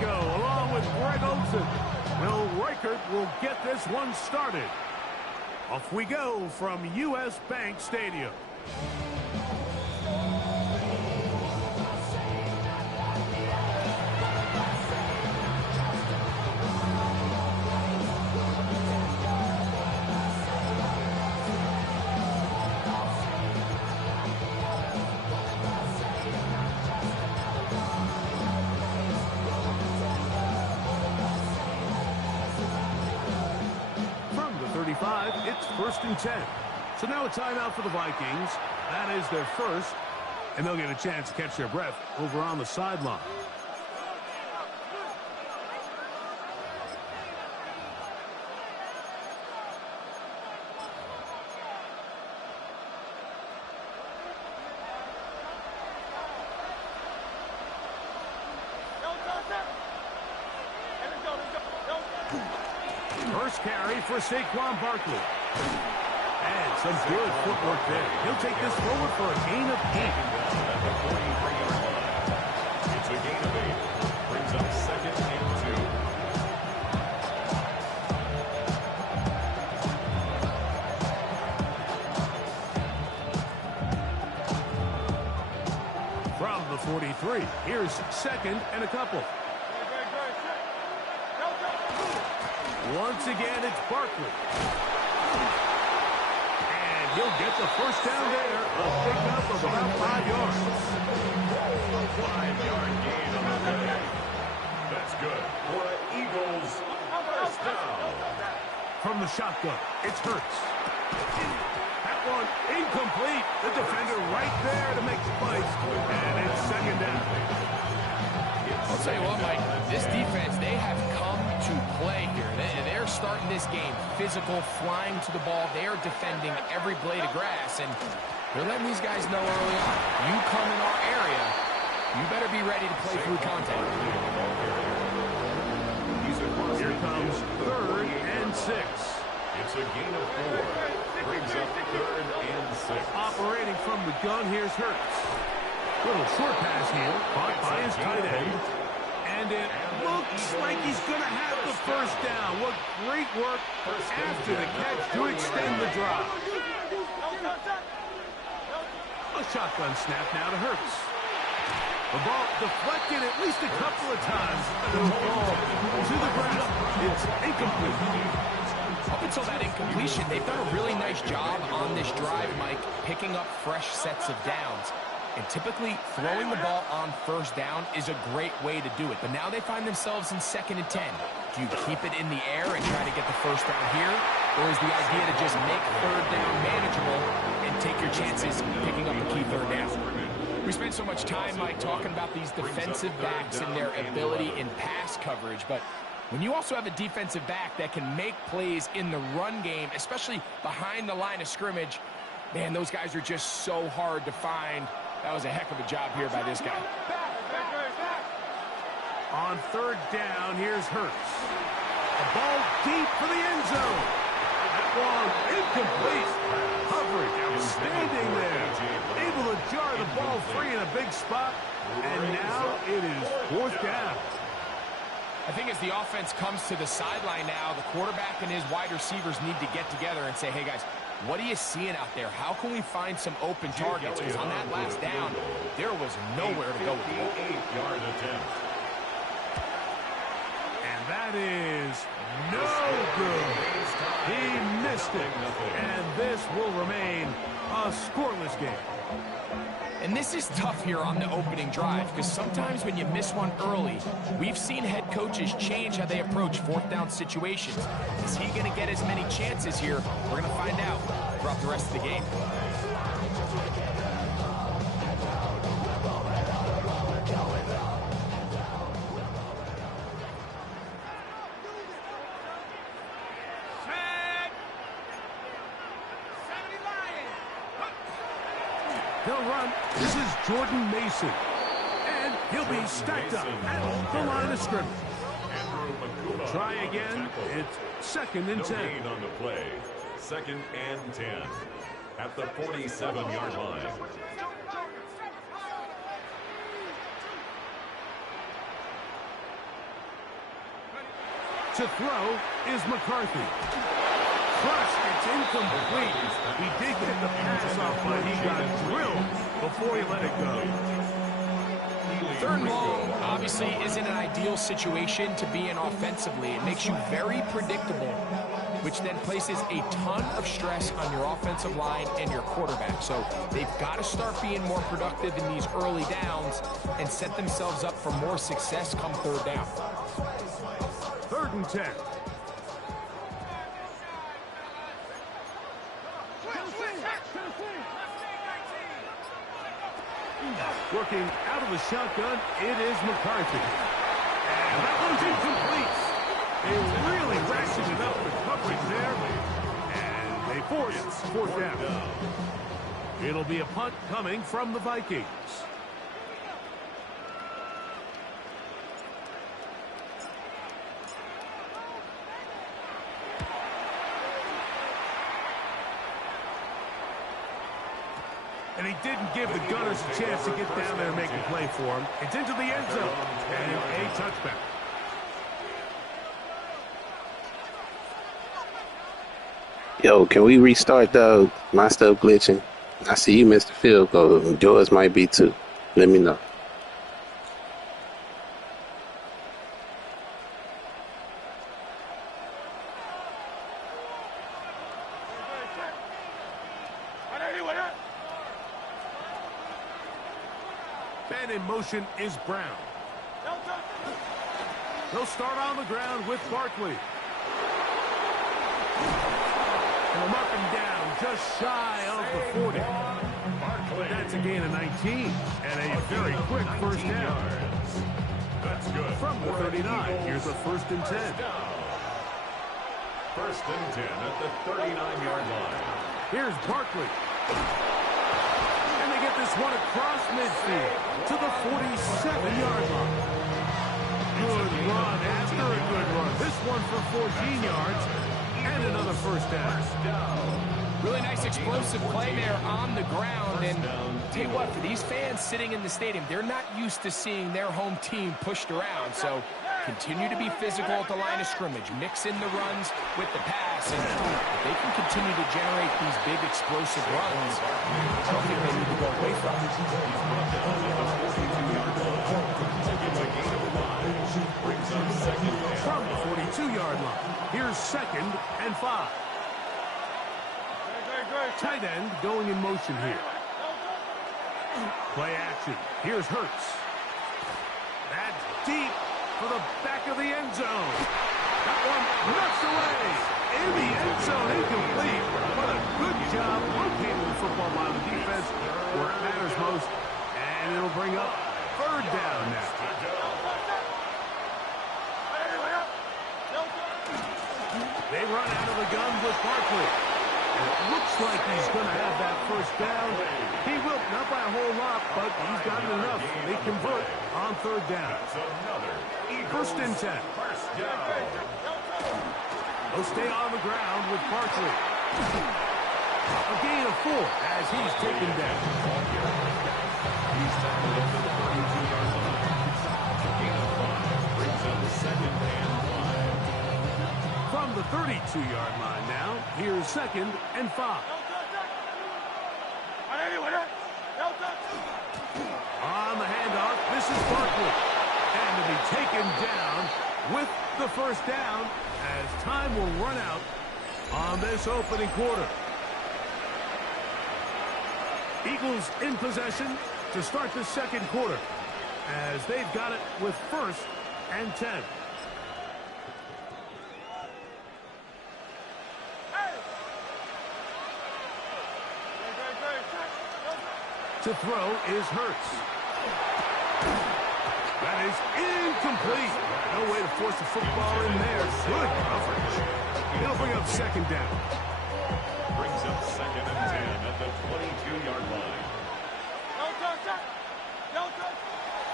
go, along with Greg Olsen. Will Reichert will get this one started. Off we go from U.S. Bank Stadium. It's 1st and 10. So now a timeout for the Vikings. That is their first. And they'll get a chance to catch their breath over on the sideline. First carry for Saquon Barkley. And some good footwork there. He'll take this forward for a gain of 8. It's a gain of 8. Brings up 2nd and 2. From the 43, here's 2nd and a couple. Once again, it's Barkley. And he'll get the first down there. A pickup of about 5 yards. 5-yard gain on the play. That's good for the Eagles. First down. From the shotgun, it's Hurts. That one incomplete. The defender right there to make the play. And it's 2nd down. I'll tell you what, Mike, this defense, they have come to play here. They're starting this game physical, flying to the ball. They are defending every blade of grass, and they're letting these guys know early on, you come in our area, you better be ready to play through contact. Here comes 3rd and 6. It's a gain of 4. Brings up 3rd and 6. Operating from the gun, here's Hurts. Little short pass here, caught by his tight end. And it looks like he's going to have the first down. What great work after the catch to extend the drive. A shotgun snap now to Hurts. The ball deflected at least a couple of times. The ball to the ground. It's incomplete. Up until that incompletion, they've done a really nice job on this drive, Mike, picking up fresh sets of downs. And typically, throwing the ball on first down is a great way to do it. But now they find themselves in 2nd and 10. Do you keep it in the air and try to get the first down here? Or is the idea to just make 3rd down manageable and take your chances picking up the key 3rd down? We spend so much time, Mike, talking about these defensive backs and their ability in pass coverage. But when you also have a defensive back that can make plays in the run game, especially behind the line of scrimmage, man, those guys are just so hard to find. That was a heck of a job here by this guy. On 3rd down, here's Hurts. A ball deep for the end zone. That one incomplete. Coverage outstanding there. Able to jar the ball free in a big spot. And now it is 4th down. I think as the offense comes to the sideline now, the quarterback and his wide receivers need to get together and say, hey, guys, what are you seeing out there? How can we find some open targets? Because on that last down, there was nowhere to go with the ball. 8-yard attempt. And that is no good. He missed it. And this will remain a scoreless game. And this is tough here on the opening drive because sometimes when you miss one early, we've seen head coaches change how they approach 4th down situations. Is he going to get as many chances here? We're going to find out throughout the rest of the game. He'll run. This is Jordan Mason. And he'll be stacked up at the line of scrimmage. Try again. It's 2nd and 10. On the play. 2nd and 10. At the 47-yard line. To throw is McCarthy. Crushed, it's incomplete. He did get the pass off, but he got drilled before he let it go. Third and long obviously isn't an ideal situation to be in offensively. It makes you very predictable, which then places a ton of stress on your offensive line and your quarterback. So they've got to start being more productive in these early downs and set themselves up for more success come third down. 3rd and 10. Working out of the shotgun, it is McCarthy. And that one's incomplete. They really ratcheted up the coverage there. And they force 4th down. It'll be a punt coming from the Vikings. And he didn't give the Gunners a chance to get down there and make a play for him. It's into the end zone and a touchback. Yo, can we restart though? My stuff glitching. I see you missed the field goal. Yours might be too. Let me know. And in motion is Brown. He'll start on the ground with Barkley. He'll mark him down just shy of the 40. That's a gain of 19 and a very quick first down. That's good. From the 39, here's a 1st and 10. 1st and 10 at the 39-yard line. Here's Barkley. And they get this one across midfield to the 47-yard line. Good run after a good run. This one for 14 yards and another 1st down. Really nice explosive play there on the ground. And tell you what, for these fans sitting in the stadium, they're not used to seeing their home team pushed around. So continue to be physical at the line of scrimmage. Mix in the runs with the pass. And if they can continue to generate these big explosive runs, I don't think they need to go away from it. From the 42-yard line, here's 2nd and 5. Tight end going in motion here. Play action. Here's Hurts. That's deep for the back of the end zone. That one knocks away. In the end zone, incomplete. What a good job locating the football by the defense where it matters most. And it'll bring up 3rd down now. They run out of the gun with Barkley. And it looks like he's going to have that 1st down. He will, not by a whole lot, but he's got it enough. They convert on 3rd down. 1st and 10. They'll stay on the ground with Barkley. A gain of 4 as he's taken down. He's tackled over the 32-yard line. A gain of 5 brings up the 2nd and 5. From the 32-yard line now, here's 2nd and 5. On the handoff, this is Barkley. And to be taken down with the 1st down as time will run out on this opening quarter. Eagles in possession to start the 2nd quarter as they've got it with 1st and 10. To throw is Hurts. That is incomplete. No way to force the football in there. Good coverage. It'll bring up 2nd down. Brings up 2nd and 10 at the 22-yard line.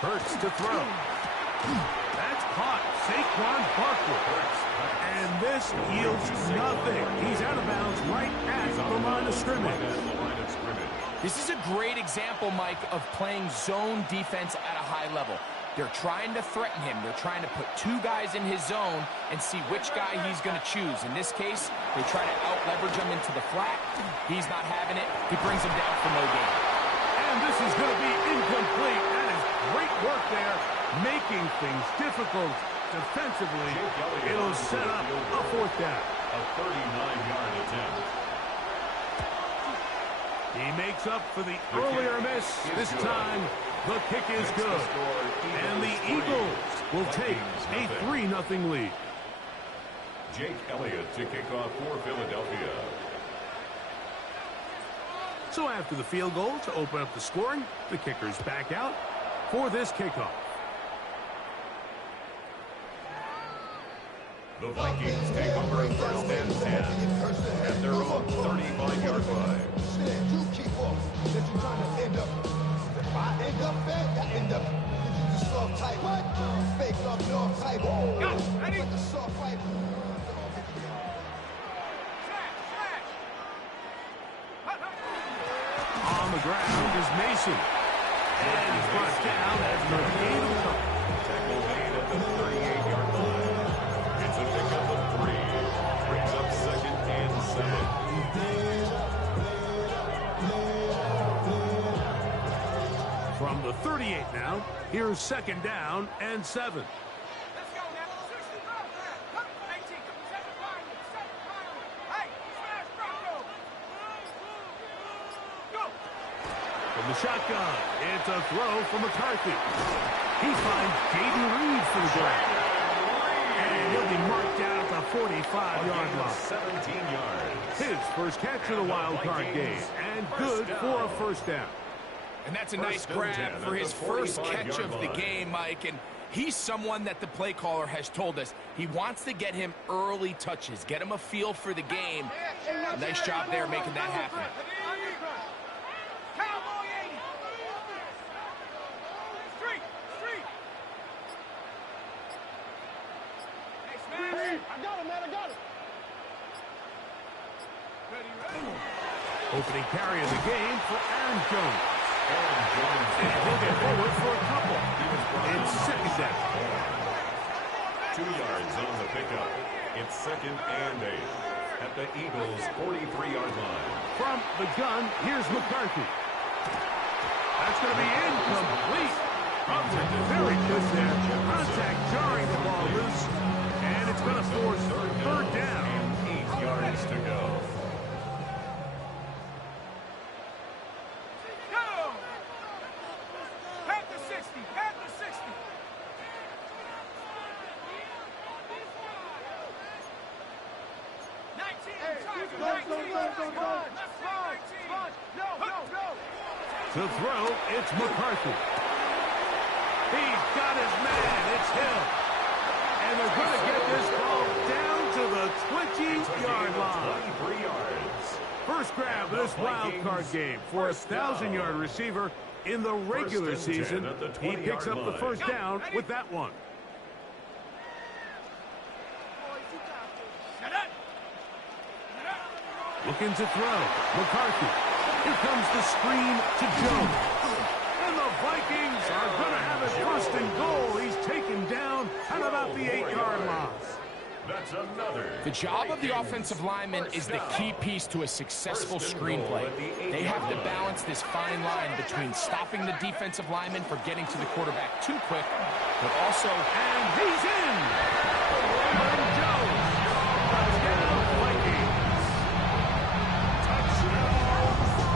Hurts to throw. That's caught. Saquon Barkley. And this yields nothing. He's out of bounds right at the line of scrimmage. This is a great example, Mike, of playing zone defense at a high level. They're trying to threaten him. They're trying to put two guys in his zone and see which guy he's going to choose. In this case, they try to out-leverage him into the flat. He's not having it. He brings him down for no gain. And this is going to be incomplete. That is great work there, making things difficult defensively. It'll set up a fourth down. A 39-yard attempt. He makes up for the earlier miss. This time, the kick is good. And the Eagles will take a 3-0 lead. Jake Elliott to kick off for Philadelphia. So after the field goal to open up the scoring, the kicker's back out for this kickoff. The Vikings take over first and 10 at their own 35-yard line. You keep up. That you're trying to end up. If I end up bad, I end up. You just soft type. What? Fake up north type. Go. Ready? Like a soft fight. On the ground is Mason. And he's brought down after a gain of a couple. Tackle made at the 38-yard line. It's a pickup of 3. Brings up second and 7. From the 38 now, here's second down and 7. Let's go now. 18, second line. Hey, smash, Bronco. Go. From the shotgun, it's a throw from McCarthy. He finds Jaden Reed for the grab. And he'll be marked down at the 45-yard line. 17 yards. His first catch of the wild card game, and good for a first down. And that's a nice First and grab 10 for at his the first 45-yard catch of the line. game, Mike. And he's someone that the play caller has told us he wants to get him early touches, get him a feel for the game. Nice job there making that happen. Cowboy 80. Street. Hey, smash. I got him, man. I got him. Ready. Opening carry of the game for Aaron Jones. Aaron Jones. And he'll get forward for a couple. It's second down. 2 yards on the pickup. It's second and 8 at the Eagles' 43-yard line. From the gun, here's McCarthy. That's going to be incomplete. Coverage very good there. Contact jarring the ball loose. And it's going to force third down. 8 yards to go. Go. Pat the 60. Pat the 60. 19. To throw, it's McCarthy. He's got his man. It's Hill. And they're going to get this ball down to the 20-yard line. 23 yards. First grab of this wild card game for a 1,000-yard receiver in the regular First and 10 season. at the He picks 20-yard up the line. first down with that one. Looking to throw. McCarthy. Here comes the screen to Jones. And the Vikings are going to have it first and goal. He's taken down at about the 8-yard line. That's another. The job of the offensive lineman is the key piece to a successful screenplay. They have to balance this fine line between stopping the defensive lineman for getting to the quarterback too quick, but also... And he's in! Aaron Jones. Touchdown, Vikings. Touchdown,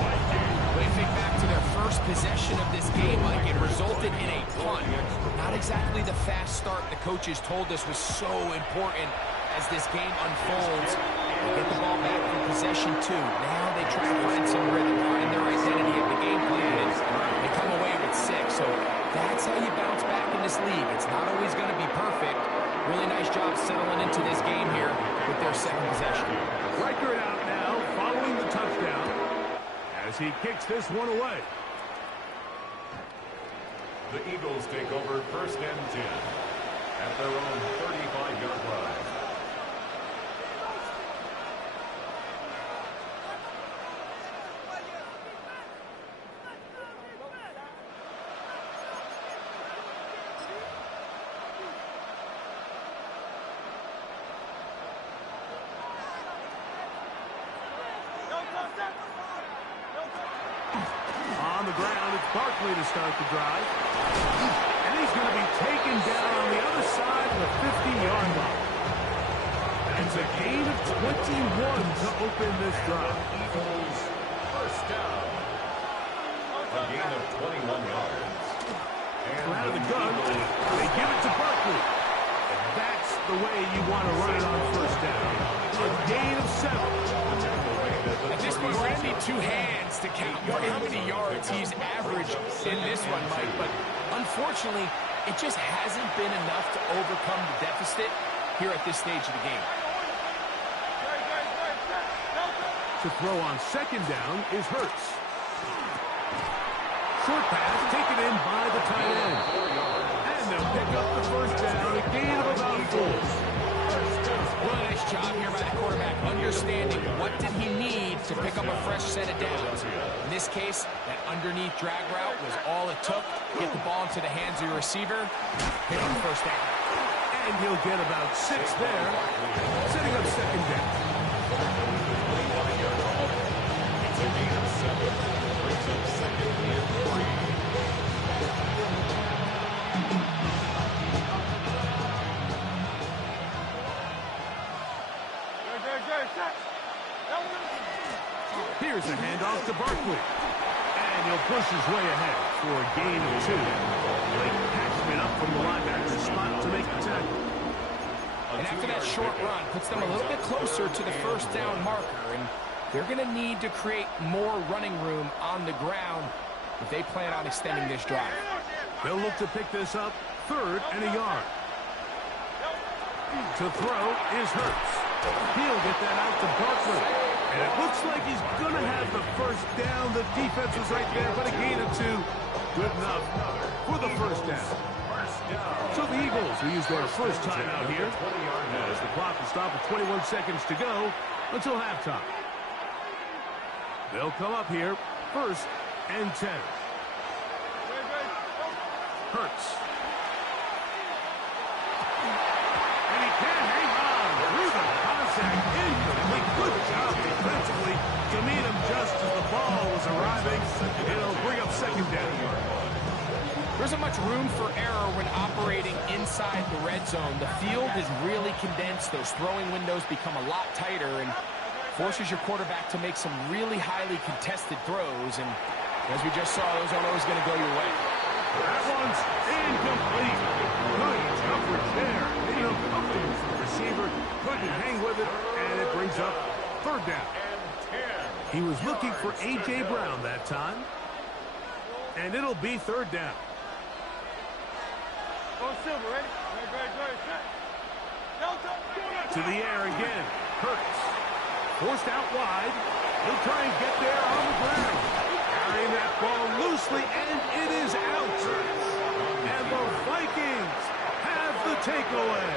Vikings. When you think back to their first possession of this game, Mike, it resulted in a punt. Not exactly the fast start the coaches told us was so important as this game unfolds. They get the ball back for possession 2. Now they try to find some rhythm, find their identity of the game plan, and they come away with 6. So that's how you bounce back in this league. It's not always going to be perfect. Really nice job settling into this game here with their second possession. Record out now following the touchdown as he kicks this one away. The Eagles take over first and 10 at their own 35-yard line. Barkley to start the drive. And he's going to be taken down on the other side of the 50-yard line. That's a gain of 21 to open this drive. Eagles first down. A gain of 21 yards. And Out of the gun, they give it to Barkley. And that's the way you want to run it on first down. A gain of 7. At this point, we're going to need two hands to count for how many yards he's averaged in this one, Mike. But unfortunately, it just hasn't been enough to overcome the deficit here at this stage of the game. To throw on second down is Hurts. Short pass taken in by the tight end. And they'll pick up the first down, a gain of about 4. Really nice job here by the quarterback, understanding what did he need to pick up a fresh set of downs. In this case, that underneath drag route was all it took. Get the ball into the hands of your receiver, pick up the first down. And he'll get about 6 there, setting up second down. It's a gain of 7. Brings up second and 3. Here's a handoff to Barkley. And he'll push his way ahead for a gain of 2. Blake Cashman up from the linebacker spot to make the tackle. And after that short run, puts them a little bit closer to the first down marker. And they're going to need to create more running room on the ground if they plan on extending this drive. They'll look to pick this up, 3rd and a yard. To throw is Hurts. He'll get that out to Barkley. And it looks like he's going to have the first down. The defense was right there, but a gain of 2. Good enough for the first down. So the Eagles will use their first timeout here as the clock will stop at 21 seconds to go until halftime. They'll come up here, 1st and 10. Hurts. And he can't hang on through the contact. Incomplete. Good job defensively to meet him just as the ball was arriving. It'll bring up second down. There isn't much room for error when operating inside the red zone. The field is really condensed. Those throwing windows become a lot tighter and forces your quarterback to make some really highly contested throws. And as we just saw, those aren't always going to go your way. That one's incomplete. Good coverage there. Made him comfortable for the receiver. Couldn't hang with it, and it brings up 3rd down. He was looking for A.J. Brown that time. And it'll be 3rd down. To the air again. Hurts. Forced out wide. He'll try and get there on the ground. Carrying that ball loosely, and it is out. And the Vikings have the takeaway.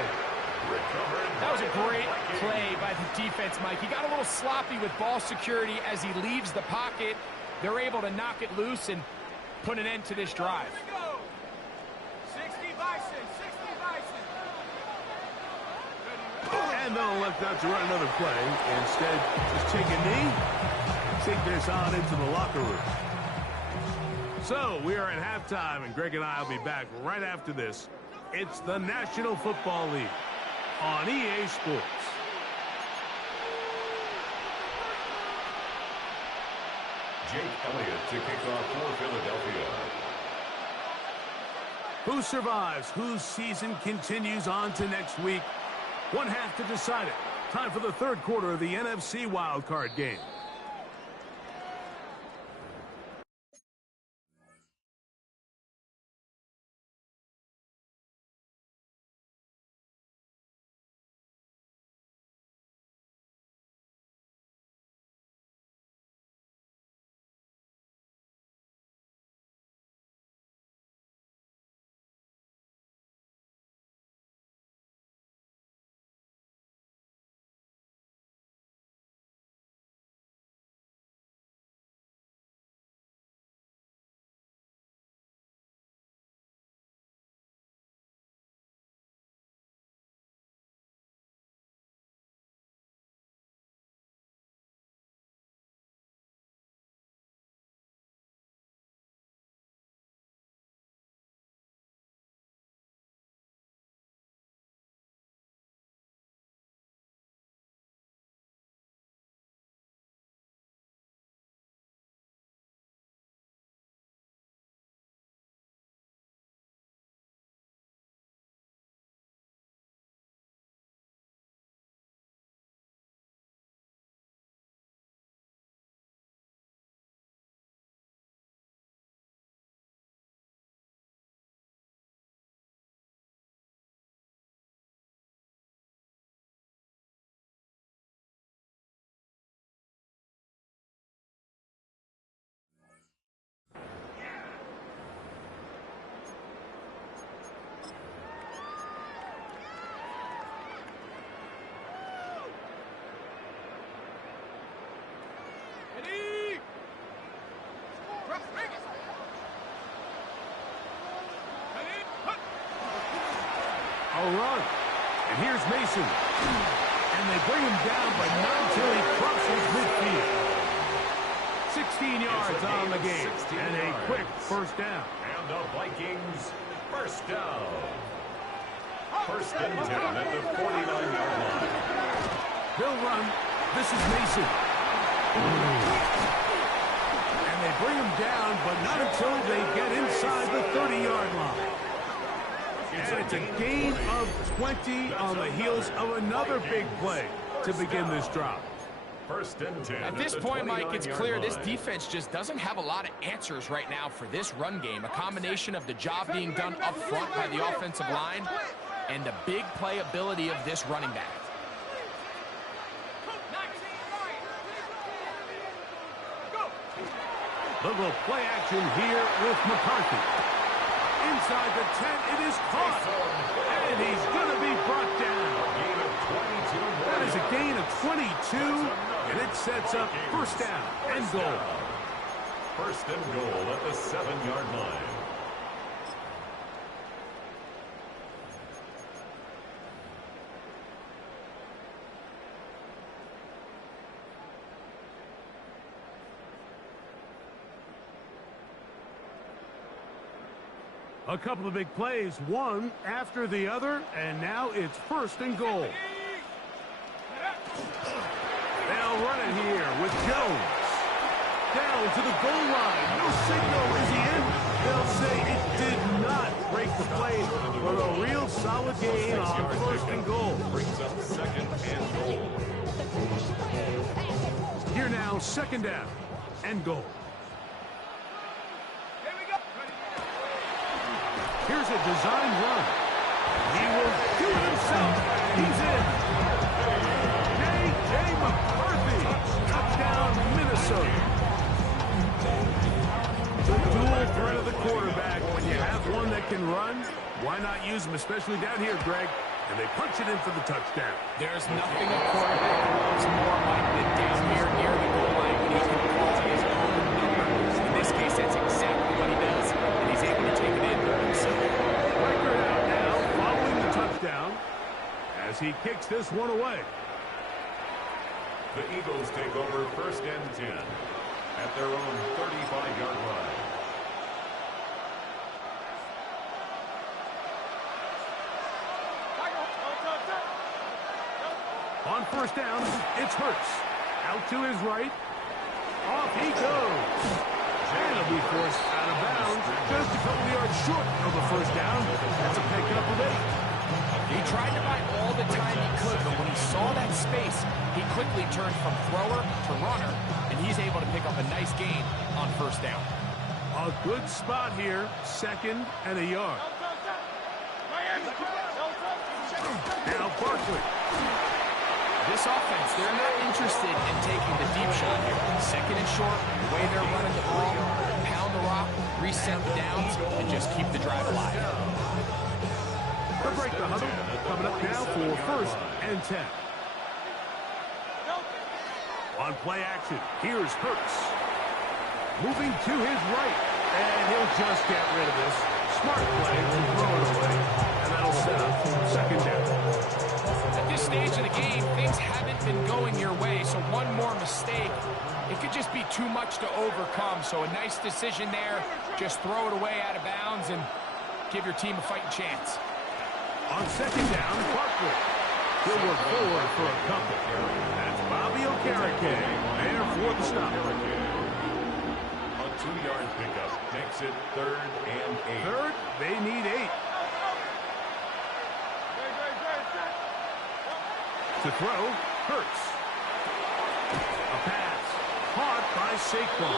That was a great play by the defense, Mike. He got a little sloppy with ball security as he leaves the pocket. They're able to knock it loose and put an end to this drive. 60 Bison, 60 Bison. And they'll elect not to run another play. Instead, just take a knee, take this on into the locker room. So, we are at halftime, and Greg and I will be back right after this. It's the National Football League on EA Sports. Jake Elliott to kick off for Philadelphia. Who survives? Whose season continues on to next week? One half to decide it. Time for the 3rd quarter of the NFC Wildcard game. A run. And here's Mason. And they bring him down, but not until he crosses midfield. 16 yards on the game. And a quick first down. And the Vikings first down. First and 10 at the 49-yard line. They'll run. This is Mason. And they bring him down, but not until they get inside the 30-yard line. And it's a gain of 20 on the heels of another big play to begin this drive. First and 10. At this point, Mike, it's clear this defense just doesn't have a lot of answers right now for this run game. A combination of the job being done up front by the offensive line and the big playability of this running back. Little play action here with McCarthy. Inside the 10, it is caught. And he's going to be brought down. That is a gain of 22, and it sets up first down and goal. First and goal at the 7-yard line. A couple of big plays, one after the other, and now it's first and goal. They'll run it here with Jones. Down to the goal line. No signal. Is he in? They'll say it did not break the play, but a real solid gain on first and goal. Brings up second and goal. Here now, second down and goal. Here's a design run. He will do it himself. He's in. J.J. McCarthy. Touchdown, Minnesota. The dual threat of the quarterback. When you have one that can run, why not use him, especially down here, Greg? And they punch it in for the touchdown. There's nothing a quarterback loves more, Mike, than down here near the goal line when he can call his own numbers. In this case, that's exactly what he does, and he's able to take it in for himself. Record out now following the touchdown as he kicks this one away. The Eagles take over first and 10 at their own 35-yard line. On first down, it's Hurts. Out to his right. Off he goes. And he'll be forced out of bounds. Just a couple yards short of the first down. That's a pickup of 8. He tried to buy all the time he could, but when he saw that space, he quickly turned from thrower to runner, and he's able to pick up a nice gain on first down. A good spot here. Second and a yard. Now Barkley. This offense, they're not interested in taking the deep shot here. Second and short, the way they're running the ball, pound the rock, reset the downs, and just keep the drive alive. They'll break the huddle. Coming up now for first and 10. On play action, here's Hurts. Moving to his right, and he'll just get rid of this. Smart play to throw it away, and that'll set up second down. At this stage of the game, things haven't been going your way, so one more mistake, it could just be too much to overcome. So a nice decision there. Just throw it away out of bounds and give your team a fighting chance. On second down, Barkley. He'll work forward for a couple. That's Bobby Okereke there for the stop. A 2-yard pickup makes it third and 8. Third, they need 8. To throw, Hurts. A pass, caught by Saquon.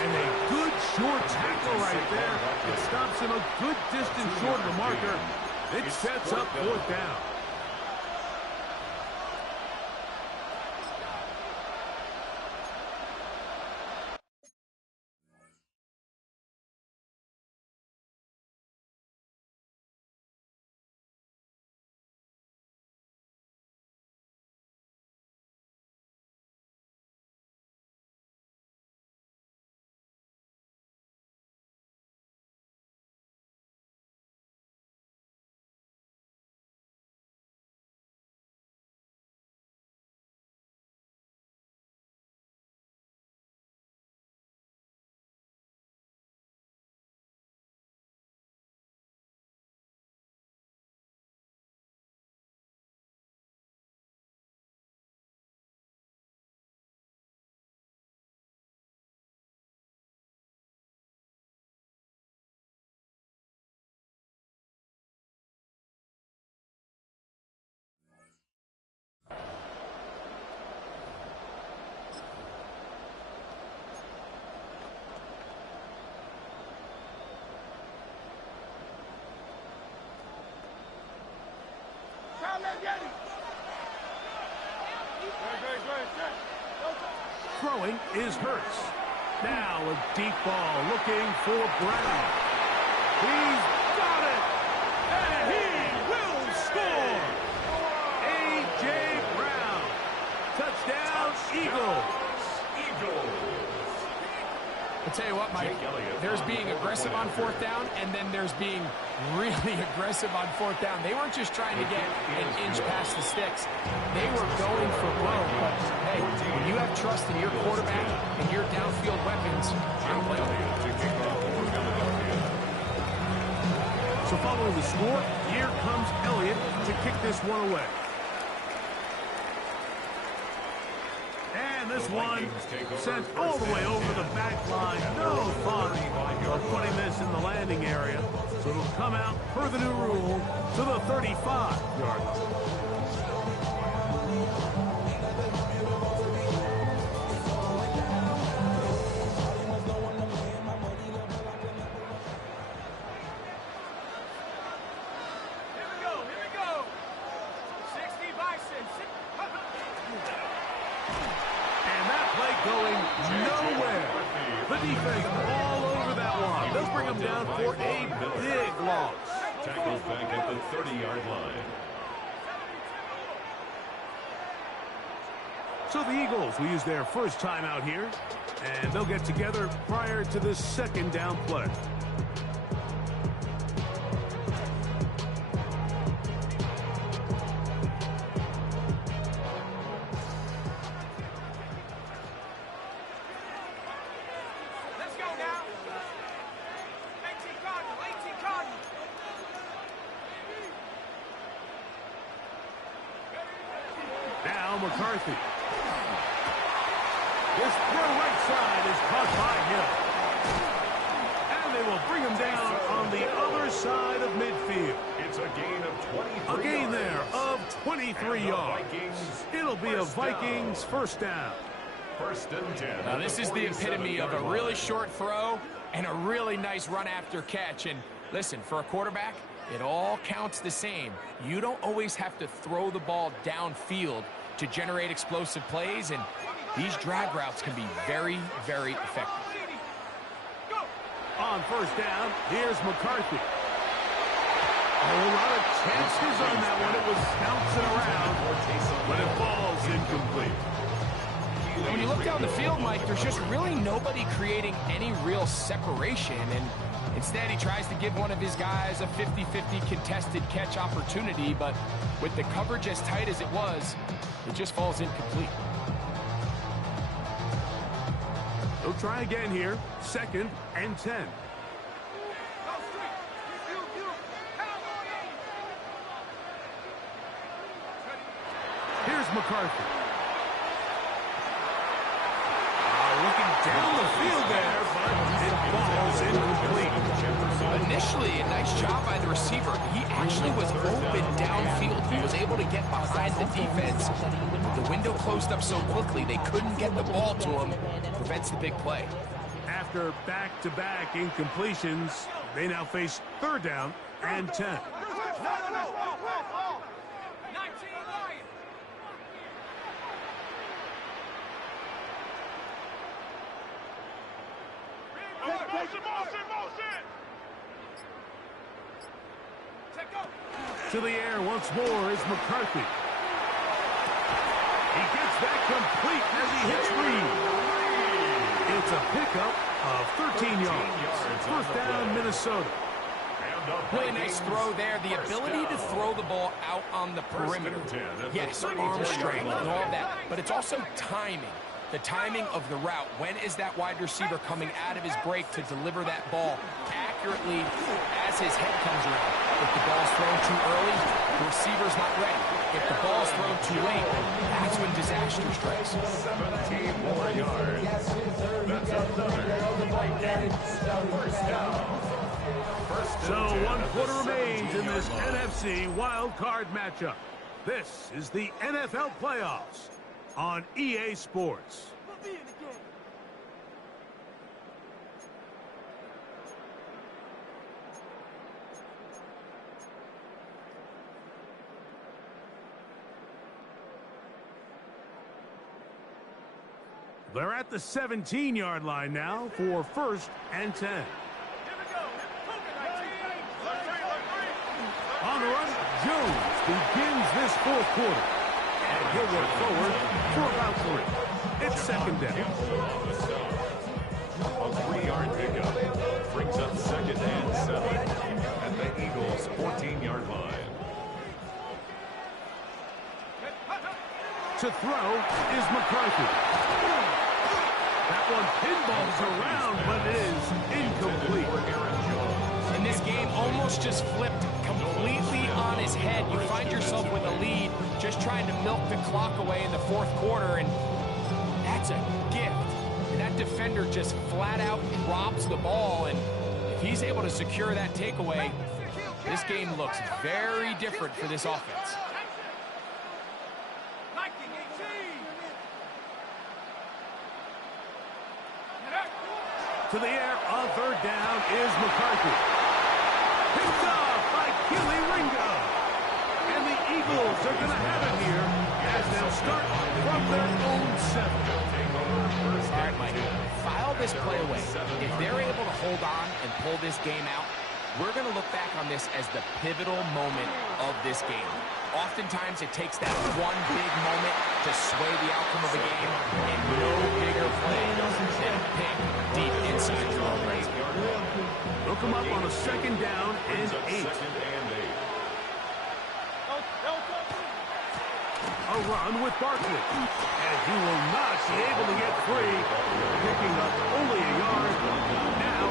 And a good short tackle right there. It stops him a good distance short of the marker. It sets up fourth down. Throwing is Hurts. Now a deep ball looking for Brown. He's got it! And he will score! A.J. Brown. Touchdown, Eagles. I'll tell you what, Mike, there's being aggressive on fourth down, and then there's being really aggressive on fourth down. They weren't just trying to get an inch past the sticks. They were going for broke. But, hey, when you have trust in your quarterback and your downfield weapons, you're playing. So following the score, here comes Elliott to kick this one away. And this one sent all the way over the back line. No fun of putting this in the landing area. So it'll come out per the new rule to the 35-yard line. Defense all over that one. They'll bring them down for a big loss. Tackles back at the 30-yard line. So the Eagles will use their first time out here, and they'll get together prior to this second down play. McCarthy. This throw right side is caught by Hill. And they will bring him down on the other side of midfield. It's a gain of 23 A gain yards. there of 23 yards. It'll be a Vikings first down. First and 10. Now this is the epitome of a really short throw and a really nice run after catch. And listen, for a quarterback, it all counts the same. You don't always have to throw the ball downfield to generate explosive plays, and these drag routes can be very, very effective. On first down, here's McCarthy. A lot of chances on that one. It was bouncing around, but it falls incomplete. And when you look down the field, Mike, there's just really nobody creating any real separation, and instead he tries to give one of his guys a 50-50 contested catch opportunity, but with the coverage as tight as it was, it just falls incomplete. They'll try again here. Second and 10. Here's McCarthy. Looking down the field there, but it falls incomplete. Initially, a nice job by the receiver. He actually was open downfield. He was able to get behind the defense. The window closed up so quickly, they couldn't get the ball to him. Prevents the big play. After back-to-back incompletions, they now face third down and 10. To the air once more is McCarthy. He gets that complete as he hits Reed. It's a pickup of 13 yards. First down, Minnesota. Really nice throw there. The ability to throw the ball out on the perimeter. Yes, arm strength and all that, but it's also timing. The timing of the route. When is that wide receiver coming out of his break to deliver that ball accurately as his head comes around? If the ball's thrown too early, the receiver's not ready. If the ball's thrown too late, that's when disaster strikes. 17 more yards. That's another Vikings first down. So 1 quarter remains in this NFC Wildcard matchup. This is the NFL playoffs on EA Sports. They're at the 17-yard line now for 1st and 10. On the run, Jones begins this 4th quarter. And he'll work forward for about 3. It's 2nd down. A 3-yard pickup brings up 2nd and 7 at the Eagles' 14-yard line. To throw is McCarthy. That one pinballs around, but is incomplete. And this game almost just flipped completely on his head. You find yourself with a lead, just trying to milk the clock away in the 4th quarter, and that's a gift. And that defender just flat out drops the ball, and if he's able to secure that takeaway, this game looks very different for this offense. To the air on 3rd down is McCarthy. Picked off by Keely Ringo. And the Eagles are going to have it here as they'll start from their own 7. All right, Mike, file this play away. If they're able to hold on and pull this game out, we're going to look back on this as the pivotal moment of this game. Oftentimes, it takes that one big moment to sway the outcome of the game, and no bigger play than a pick deep inside the red zone. They'll come up on a 2nd down and 8. A run with Barkley. And he will not be able to get free, picking up only a yard. Now,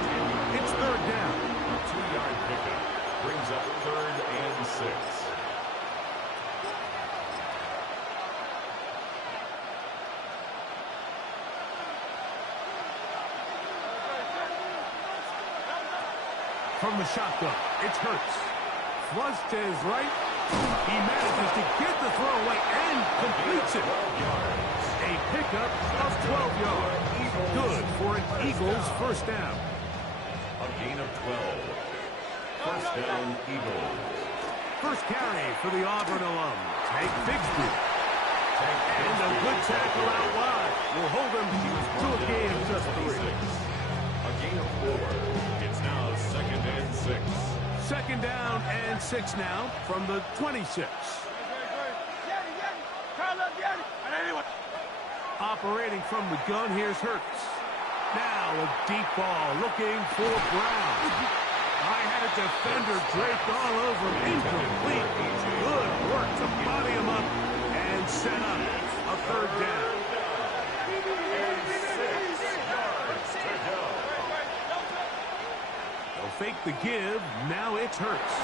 it's 3rd down. A 2-yard pickup brings up 3rd and 6. From the shotgun, it's Hurts. Flush to his right. He manages to get the throw away and completes it. A pickup of 12 yards. Good for an Eagles 1st down. A gain of 12. 1st down, Eagles. First carry for the Auburn alum, Tank Bigsby. And a good tackle out wide will hold him to a gain of just 3. A gain of 4. It's now 2nd and 6. 2nd down and 6 now from the 26. Operating from the gun, here's Hurts. Now a deep ball looking for Brown. I had a defender draped all over him. Incomplete. Good work to body him up and set up a 3rd down. They'll fake the give. Now it's Hurts.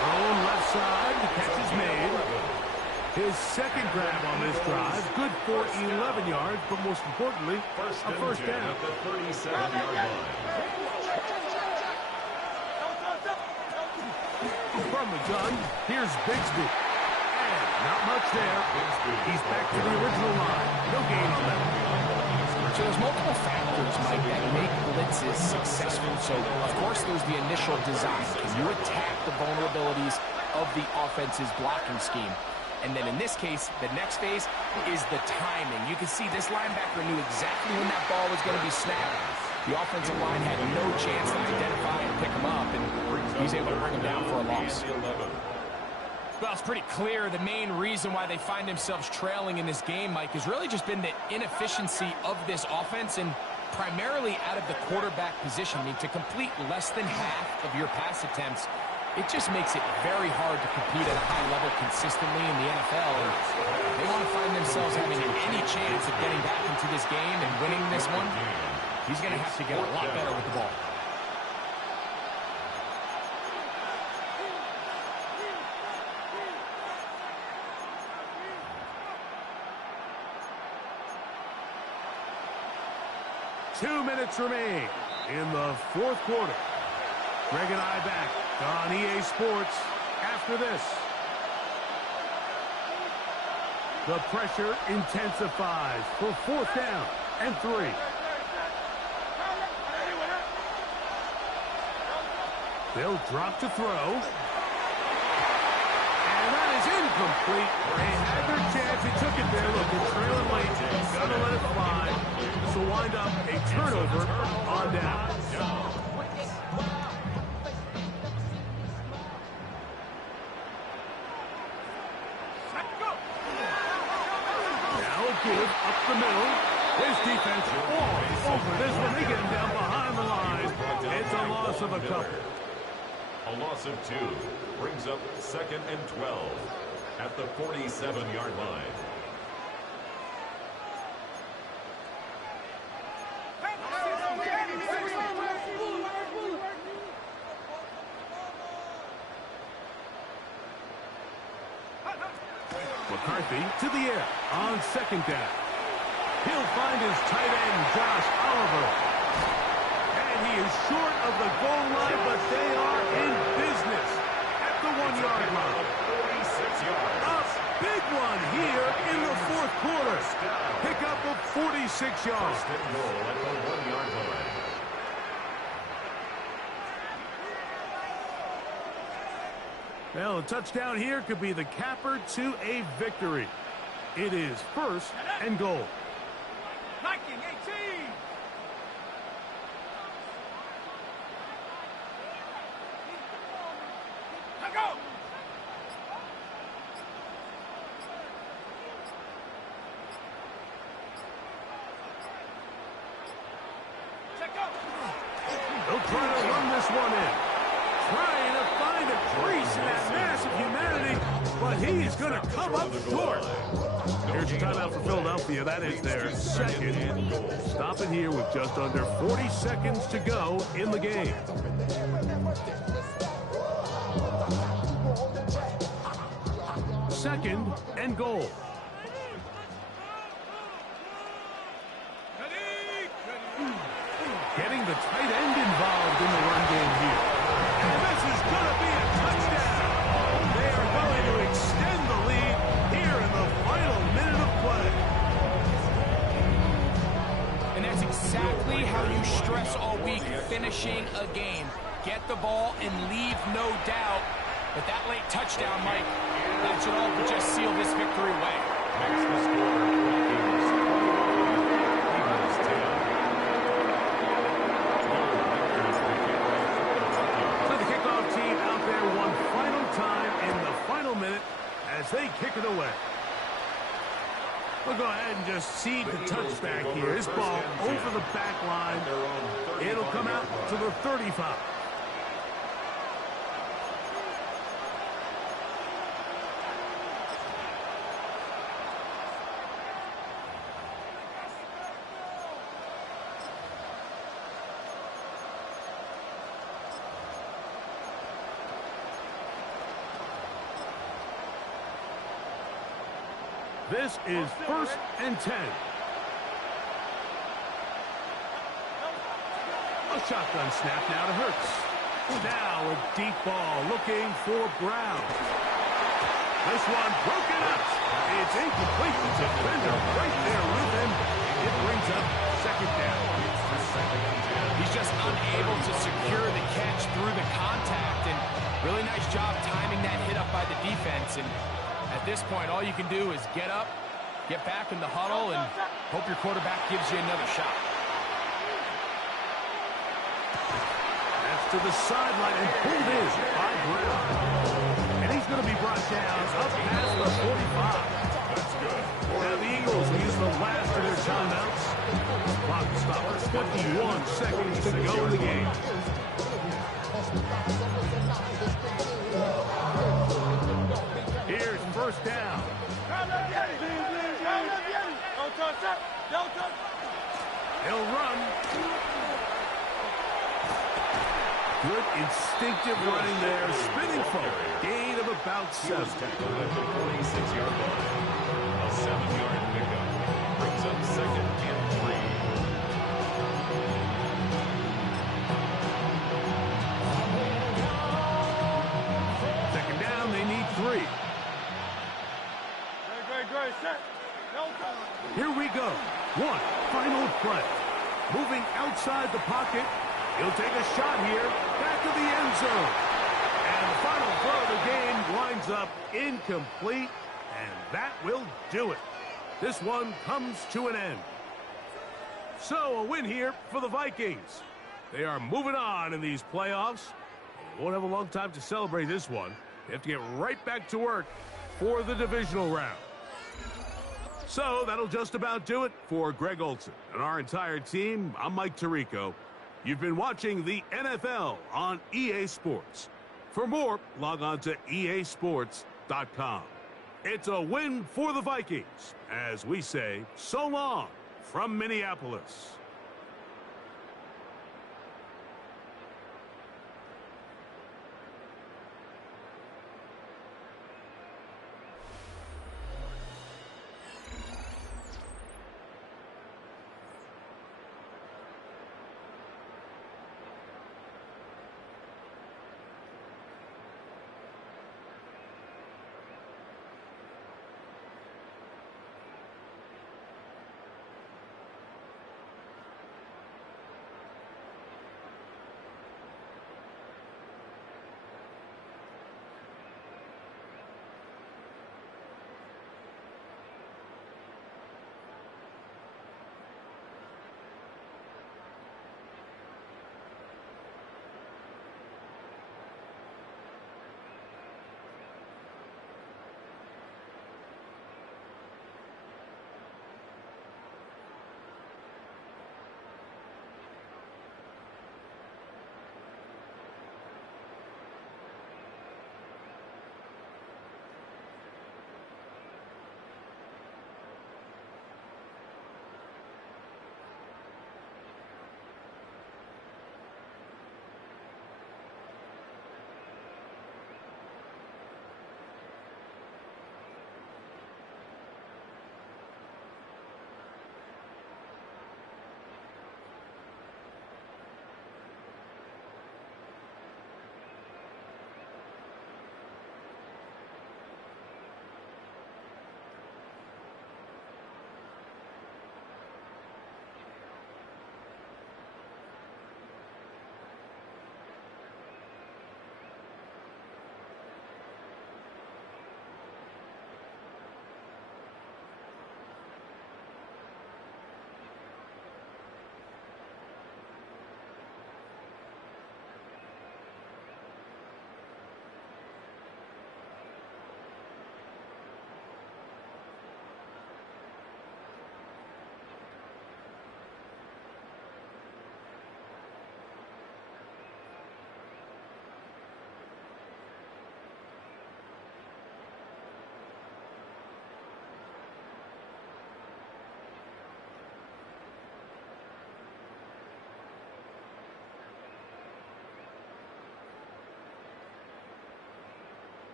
Thrown left side. The catch is made. His 2nd grab on this drive. Good for 11 yards, but most importantly, a 1st down. At the 37-yard line. From the gun, here's Bigsby. And not much there. He's back to the original line. No gain on that. So there's multiple factors, Mike, that make blitzes successful. So, of course, there's the initial design. Can you attack the vulnerabilities of the offense's blocking scheme? And then in this case, the next phase is the timing. You can see this linebacker knew exactly when that ball was going to be snapped. The offensive line had no chance to identify and pick him up, and he's able to bring him down for a loss. Well, it's pretty clear the main reason why they find themselves trailing in this game, Mike, has really just been the inefficiency of this offense and primarily out of the quarterback position. I mean, to complete less than half of your pass attempts, it just makes it very hard to compete at a high level consistently in the NFL. And if they want to find themselves having any chance of getting back into this game and winning this one, he's going to have to get a lot better with the ball. Two minutes remain in the 4th quarter. Greg and I back on EA Sports after this. The pressure intensifies for 4th down and 3. They'll drop to throw. And that is is incomplete. They had their chance. They took it there. Look, they're trailing late. Gotta let it fly. This will wind up a turnover on down. Now a give up the middle. His defense all over this one. They get him down behind the line. It's a loss of a couple. A loss of 2 brings up 2nd and 12 at the 47-yard line. McCarthy to the air on 2nd down. He'll find his tight end, Josh Oliver. And he is short of the goal line, but they are in business at the 1-yard line. 46 yards. A big one here in the 4th quarter. Pick up of 46 yards. First and goal at the 1-yard line. Well, a touchdown here could be the capper to a victory. It is 1st and goal. Viking 18. Go. Check out. They'll try to run this one in. Trying to find a crease in that mass of humanity, but he's going to come up short. Here's a timeout for Philadelphia. That is their 2nd. Stopping here with just under 40 seconds to go in the game. Second and goal. Getting the tight end involved in the run game here. And this is going to be a touchdown. They are going to extend the lead here in the final minute of play. And that's exactly how you stress all week, finishing a game. Get the ball and leave no doubt. But that late touchdown, Mike, that should all but just seal this victory away. Makes the score Vikings 21, Eagles 10. So the kickoff team out there one final time in the final minute as they kick it away. We'll go ahead and just seed the touchback here. This ball over the back line. It'll come out to the 35. This is 1st and 10. A shotgun snap now to Hurts. Now a deep ball looking for Brown. This one broken up. It's incomplete. The defender right there with him. It brings up 2nd down. He's just unable to secure the catch through the contact, and really nice job timing that hit up by the defense. And at this point, all you can do is get up, get back in the huddle, and hope your quarterback gives you another shot. That's to the sideline and pulled in by Brown. And he's going to be brought down up past the 45. That's good. Now the Eagles will use the last of their timeouts. Clock stoppers, 51 seconds to go in the game. Here's 1st down. He'll run. Good instinctive running there. Spinning forward. Gain of about 7. Tackled at the 46-yard line. A 7-yard pickup brings up 2nd and 3. Second down, they need 3. Here we go. One final play. Moving outside the pocket. He'll take a shot here. Back to the end zone. And the final throw of the game winds up incomplete, and that will do it. This one comes to an end. So, a win here for the Vikings. They are moving on in these playoffs. They won't have a long time to celebrate this one. They have to get right back to work for the divisional round. So, that'll just about do it for Greg Olson and our entire team. I'm Mike Tirico. You've been watching the NFL on EA Sports. For more, log on to easports.com. It's a win for the Vikings, as we say so long from Minneapolis.